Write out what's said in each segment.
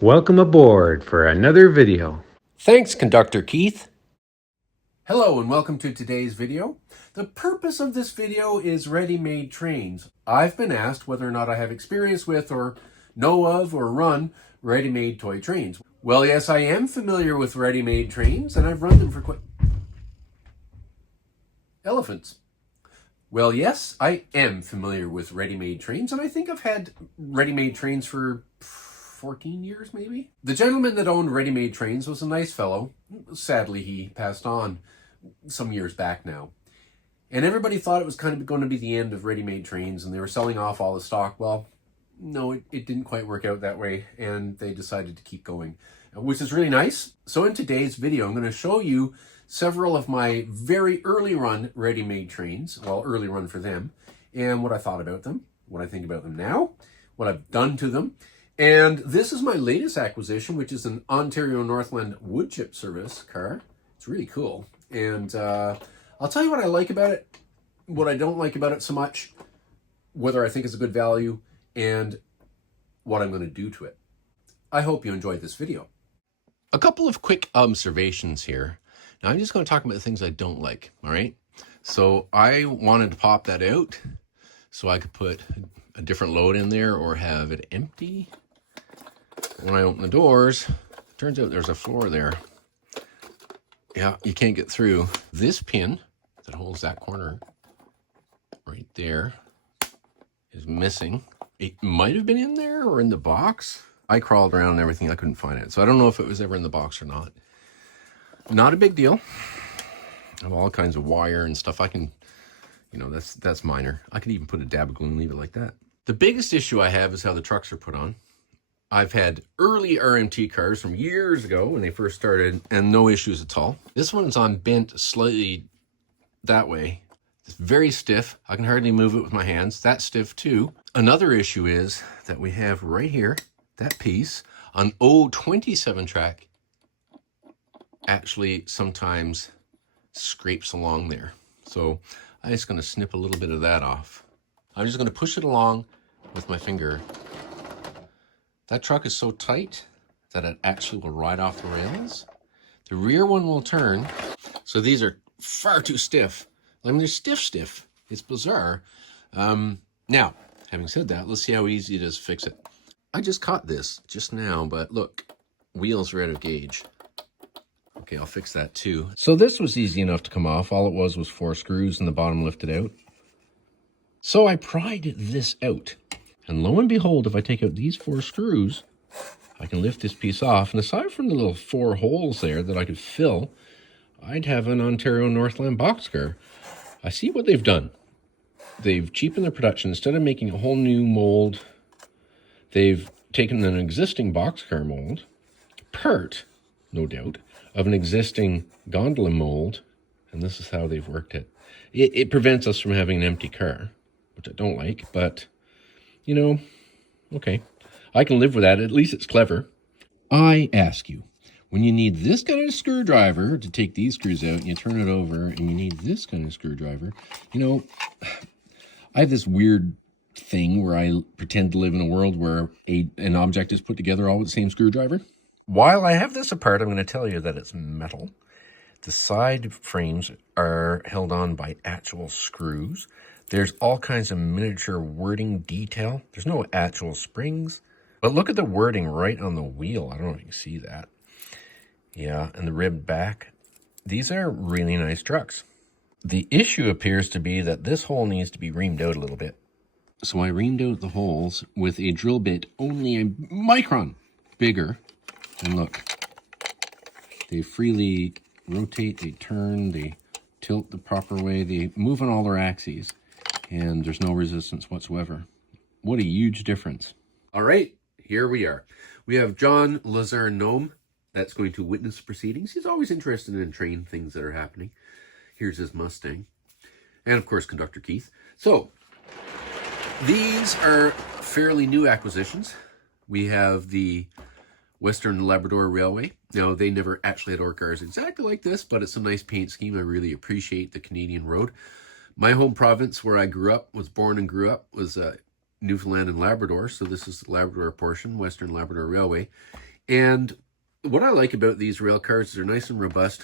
Welcome aboard for another video. Thanks, Conductor Keith. Hello and welcome to today's video. The purpose of this video is ready-made trains. I've been asked whether or not I have experience with or know of or run ready-made toy trains. Well, yes, I am familiar with ready-made trains and I've run them for elephants. Well, yes, I am familiar with ready-made trains and I think I've had ready-made trains for 14 years maybe. The gentleman that owned ready-made trains was a nice fellow. Sadly, he passed on some years back now. And everybody thought it was kind of going to be the end of ready-made trains and they were selling off all the stock. Well, no, it didn't quite work out that way and they decided to keep going, which is really nice. So in today's video, I'm going to show you several of my very early run ready-made trains, well, early run for them, and what I thought about them, what I think about them now, what I've done to them. And this is my latest acquisition, which is an Ontario Northland wood chip service car. It's really cool. And I'll tell you what I like about it, what I don't like about it so much, whether I think it's a good value, and what I'm going to do to it. I hope you enjoyed this video. A couple of quick observations here. Now I'm just going to talk about the things I don't like, all right? So I wanted to pop that out so I could put a different load in there or have it empty. When I open the doors, it turns out there's a floor there. Yeah, you can't get through. This pin that holds that corner right there is missing. It might have been in there or in the box. I crawled around and everything, I couldn't find it. So I don't know if it was ever in the box or not. Not a big deal. I have all kinds of wire and stuff. I can, that's minor. I could even put a dab of glue and leave it like that. The biggest issue I have is how the trucks are put on. I've had early RMT cars from years ago when they first started and no issues at all. This one's on bent slightly that way. It's very stiff. I can hardly move it with my hands. That's stiff too. Another issue is that we have right here, that piece on 027 track actually sometimes scrapes along there. So I'm just going to snip a little bit of that off. I'm just going to push it along with my finger. That truck is so tight that it actually will ride off the rails. The rear one will turn. So these are far too stiff. I mean, they're stiff. It's bizarre. Now, having said that, let's see how easy it is to fix it. I just caught this just now, but look, wheels are out of gauge. Okay, I'll fix that too. So this was easy enough to come off. All it was 4 screws and the bottom lifted out. So I pried this out. And lo and behold, if I take out these 4 screws, I can lift this piece off. And aside from the little 4 holes there that I could fill, I'd have an Ontario Northland boxcar. I see what they've done. They've cheapened their production. Instead of making a whole new mold, they've taken an existing boxcar mold, part, no doubt, of an existing gondola mold, and this is how they've worked it. It prevents us from having an empty car, which I don't like, but okay. I can live with that. At least it's clever. I ask you, when you need this kind of screwdriver to take these screws out and you turn it over and you need this kind of screwdriver, I have this weird thing where I pretend to live in a world where an object is put together all with the same screwdriver. While I have this apart, I'm going to tell you that it's metal. The side frames are held on by actual screws. There's all kinds of miniature wording detail. There's no actual springs. But look at the wording right on the wheel. I don't know if you can see that. Yeah, and the ribbed back. These are really nice trucks. The issue appears to be that this hole needs to be reamed out a little bit. So I reamed out the holes with a drill bit only a micron bigger. And look, they freely rotate, they turn, they tilt the proper way, they move on all their axes. And there's no resistance whatsoever. What a huge difference. All right, here we are. We have John Lazar-Gnome that's going to witness proceedings. He's always interested in train things that are happening. Here's his Mustang. And of course, Conductor Keith. So, these are fairly new acquisitions. We have the Western Labrador Railway. Now, they never actually had ore cars exactly like this, but it's a nice paint scheme. I really appreciate the Canadian road. My home province where I grew up, was born and grew up, was Newfoundland and Labrador. So this is the Labrador portion, Western Labrador Railway. And what I like about these rail cars is they're nice and robust.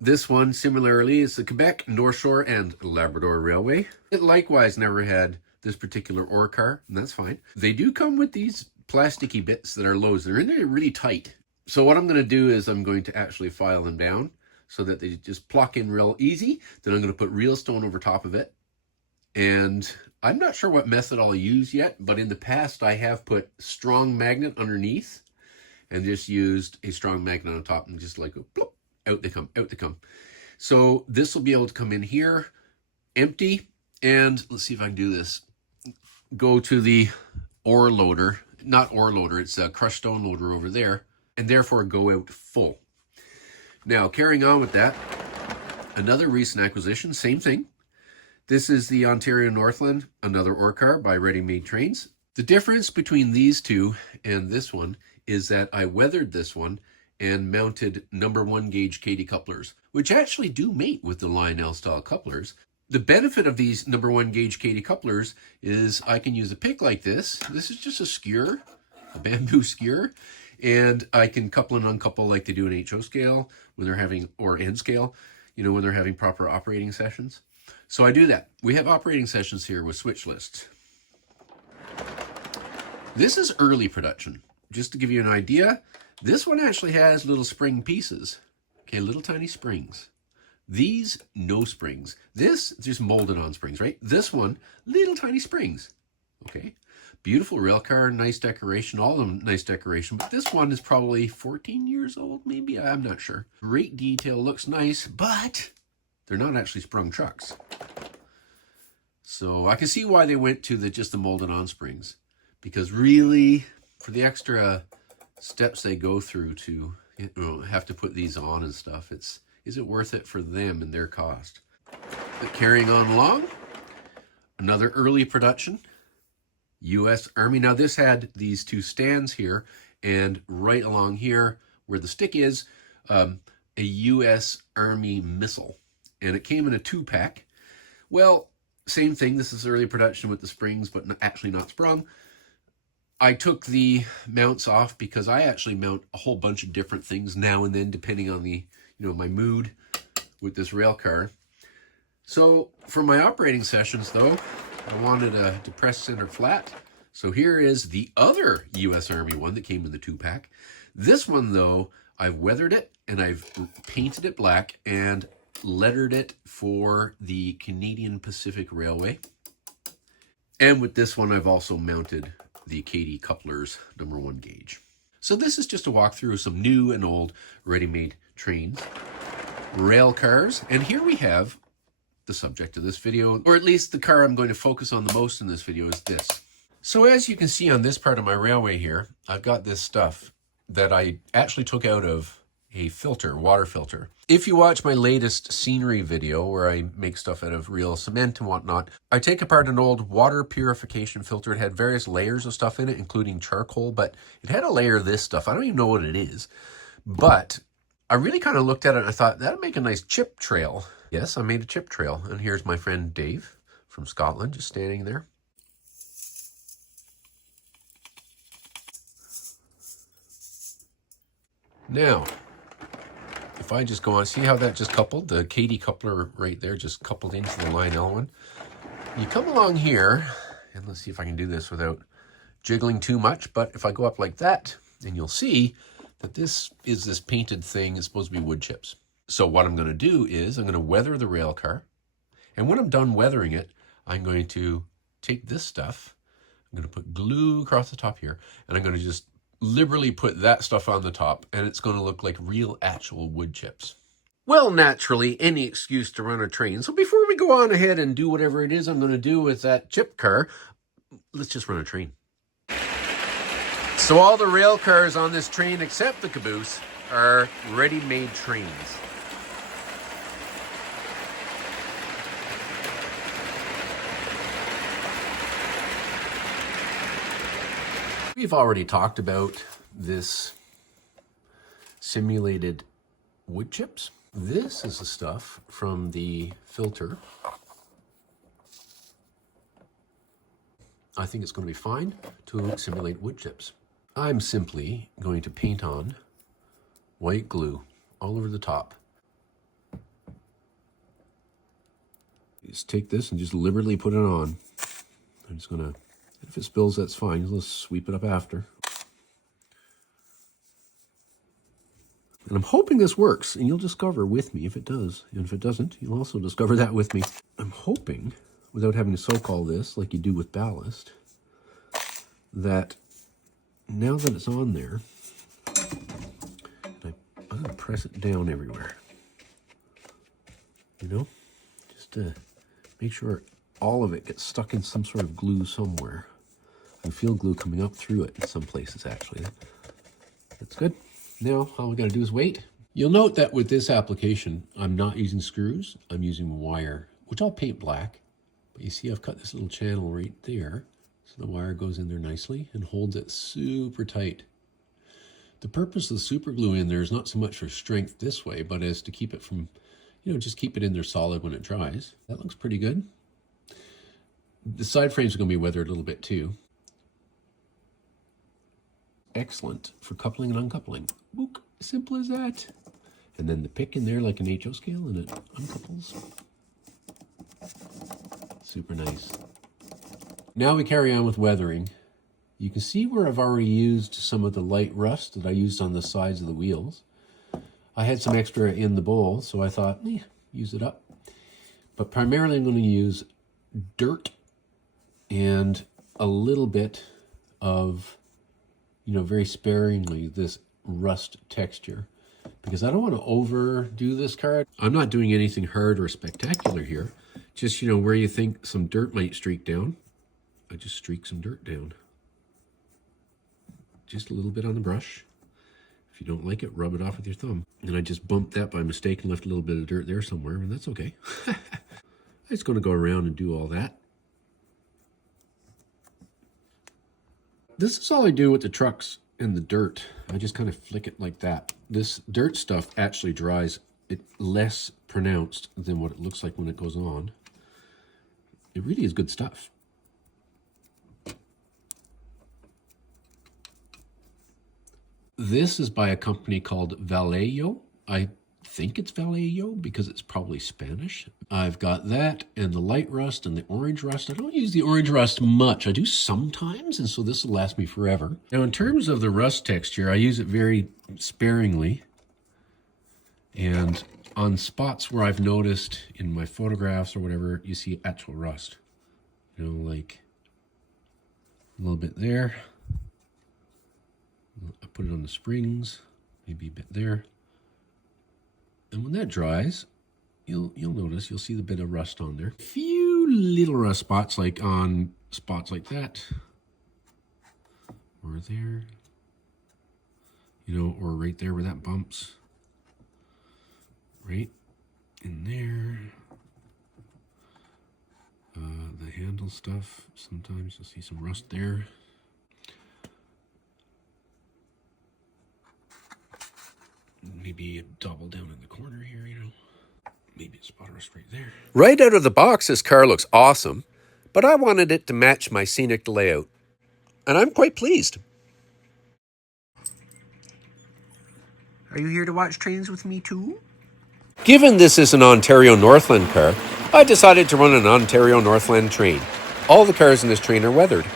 This one, similarly, is the Quebec, North Shore, and Labrador Railway. It likewise never had this particular ore car, and that's fine. They do come with these plasticky bits that are loads. They're in there really tight. So what I'm going to do is I'm going to actually file them down so that they just pluck in real easy. Then I'm going to put real stone over top of it. And I'm not sure what method I'll use yet, but in the past I have put strong magnet underneath and just used a strong magnet on top and just like go plop, out they come, out they come. So this will be able to come in here, empty, and let's see if I can do this. Go to the ore loader, not ore loader, it's a crushed stone loader over there, and therefore go out full. Now, carrying on with that, another recent acquisition, same thing. This is the Ontario Northland, another ore car by Ready Made Trains. The difference between these two and this one is that I weathered this one and mounted number 1 gauge Kadees couplers, which actually do mate with the Lionel style couplers. The benefit of these number 1 gauge Kadees couplers is I can use a pick like this. This is just a skewer, a bamboo skewer, and I can couple and uncouple like they do in HO scale when they're having, or N scale, you know, when they're having proper operating sessions. So I do that. We have operating sessions here with switch lists. This is early production. Just to give you an idea, this one actually has little spring pieces. Okay, little tiny springs. These, no springs. This, just molded on springs, right? This one, little tiny springs. Okay, beautiful rail car, nice decoration, all of them nice decoration, but this one is probably 14 years old, maybe, I'm not sure. Great detail, looks nice, but they're not actually sprung trucks. So I can see why they went to just the molded on springs, because really, for the extra steps they go through to, you know, have to put these on and stuff, is it worth it for them and their cost? But carrying on along, another early production, U.S. Army. Now this had these two stands here, and right along here where the stick is, a U.S. Army missile, and it came in a 2-pack. Well, same thing, this is early production with the springs, but actually not sprung. I took the mounts off because I actually mount a whole bunch of different things now and then, depending on the, you know, my mood with this rail car. So for my operating sessions though, I wanted a depressed center flat. So here is the other U.S. Army one that came in the 2-pack. This one though, I've weathered it and I've painted it black and lettered it for the Canadian Pacific Railway. And with this one, I've also mounted the Kadees couplers, number 1 gauge. So this is just a walkthrough of some new and old ready-made trains, rail cars, and here we have the subject of this video, or at least the car I'm going to focus on the most in this video is this. So as you can see on this part of my railway here, I've got this stuff that I actually took out of a filter, water filter. If you watch my latest scenery video where I make stuff out of real cement and whatnot, I take apart an old water purification filter. It had various layers of stuff in it, including charcoal, but it had a layer of this stuff. I don't even know what it is, but I really kind of looked at it and I thought that'd make a nice chip trail. Yes, I made a chip trail, and here's my friend Dave from Scotland just standing there. Now, if I just go on, see how that just coupled? The Kadees coupler right there just coupled into the Lionel one. You come along here, and let's see if I can do this without jiggling too much, but if I go up like that, then you'll see that this is this painted thing. It's supposed to be wood chips. So what I'm going to do is I'm going to weather the rail car, and when I'm done weathering it, I'm going to take this stuff, I'm going to put glue across the top here, and I'm going to just liberally put that stuff on the top, and it's going to look like real actual wood chips. Well, naturally, any excuse to run a train. So before we go on ahead and do whatever it is I'm going to do with that chip car, let's just run a train. So all the rail cars on this train, except the caboose, are ready-made trains. We've already talked about this simulated wood chips. This is the stuff from the filter. I think it's going to be fine to simulate wood chips. I'm simply going to paint on white glue all over the top. Just take this and just liberally put it on. I'm just gonna, if it spills, that's fine. Let's sweep it up after. And I'm hoping this works, and you'll discover with me if it does. And if it doesn't, you'll also discover that with me. I'm hoping, without having to soak all this like you do with ballast, that now that it's on there, I'm gonna press it down everywhere. You know, just to make sure all of it gets stuck in some sort of glue somewhere. I feel glue coming up through it in some places, actually. That's good. Now, all we gotta do is wait. You'll note that with this application, I'm not using screws, I'm using wire, which I'll paint black. But you see I've cut this little channel right there, so the wire goes in there nicely and holds it super tight. The purpose of the super glue in there is not so much for strength this way, but as to keep it from, you know, just keep it in there solid when it dries. That looks pretty good. The side frames are going to be weathered a little bit too. Excellent for coupling and uncoupling. Book, simple as that. And then the pick in there like an HO scale and it uncouples. Super nice. Now we carry on with weathering. You can see where I've already used some of the light rust that I used on the sides of the wheels. I had some extra in the bowl, so I thought, use it up. But primarily I'm going to use dirt and a little bit of, you know, very sparingly, this rust texture. Because I don't want to overdo this card. I'm not doing anything hard or spectacular here. Just, you know, where you think some dirt might streak down, I just streak some dirt down. Just a little bit on the brush. If you don't like it, rub it off with your thumb. And I just bumped that by mistake and left a little bit of dirt there somewhere, and that's okay. I'm just going to go around and do all that. This is all I do with the trucks and the dirt. I just kind of flick it like that. This dirt stuff actually dries it less pronounced than what it looks like when it goes on. It really is good stuff. This is by a company called Vallejo. I think it's Vallejo because it's probably Spanish. I've got that and the light rust and the orange rust. I don't use the orange rust much. I do sometimes, and so this will last me forever. Now, in terms of the rust texture, I use it very sparingly. And on spots where I've noticed in my photographs or whatever, you see actual rust. You know, like a little bit there. I put it on the springs, maybe a bit there. And when that dries, you'll notice, you'll see the bit of rust on there. A few little rust spots, like on spots like that. Or there. You know, or right there where that bumps. Right in there. The handle stuff, sometimes you'll see some rust there. Maybe a double down in the corner here, you know. Maybe a spot of rust right there. Right out of the box, this car looks awesome, but I wanted it to match my scenic layout, and I'm quite pleased. Are you here to watch trains with me too? Given this is an Ontario Northland car, I decided to run an Ontario Northland train. All the cars in this train are weathered.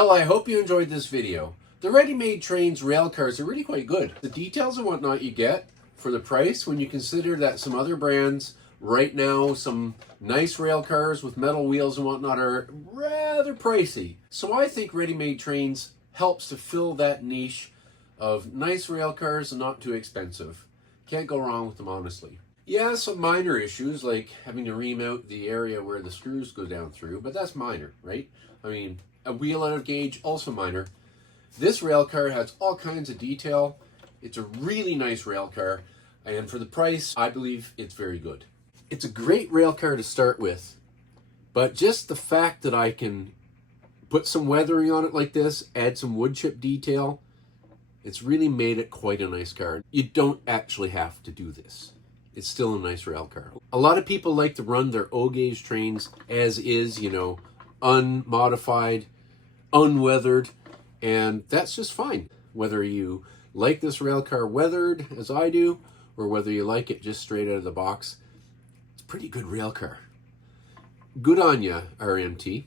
Well, I hope you enjoyed this video. The ready-made trains rail cars are really quite good. The details and whatnot you get for the price, when you consider that some other brands right now, some nice rail cars with metal wheels and whatnot are rather pricey. So I think ready-made trains helps to fill that niche of nice rail cars and not too expensive. Can't go wrong with them, honestly. Yeah, some minor issues like having to ream out the area where the screws go down through, but that's minor, right? I mean, a wheel out of gauge, also minor. This rail car has all kinds of detail. It's a really nice rail car, and for the price, I believe it's very good. It's a great rail car to start with, but just the fact that I can put some weathering on it like this, add some wood chip detail, it's really made it quite a nice car. You don't actually have to do this. It's still a nice rail car. A lot of people like to run their O-gauge trains as is, you know, unmodified, unweathered, and that's just fine. Whether you like this rail car weathered, as I do, or whether you like it just straight out of the box, it's a pretty good rail car. Good on ya, RMT.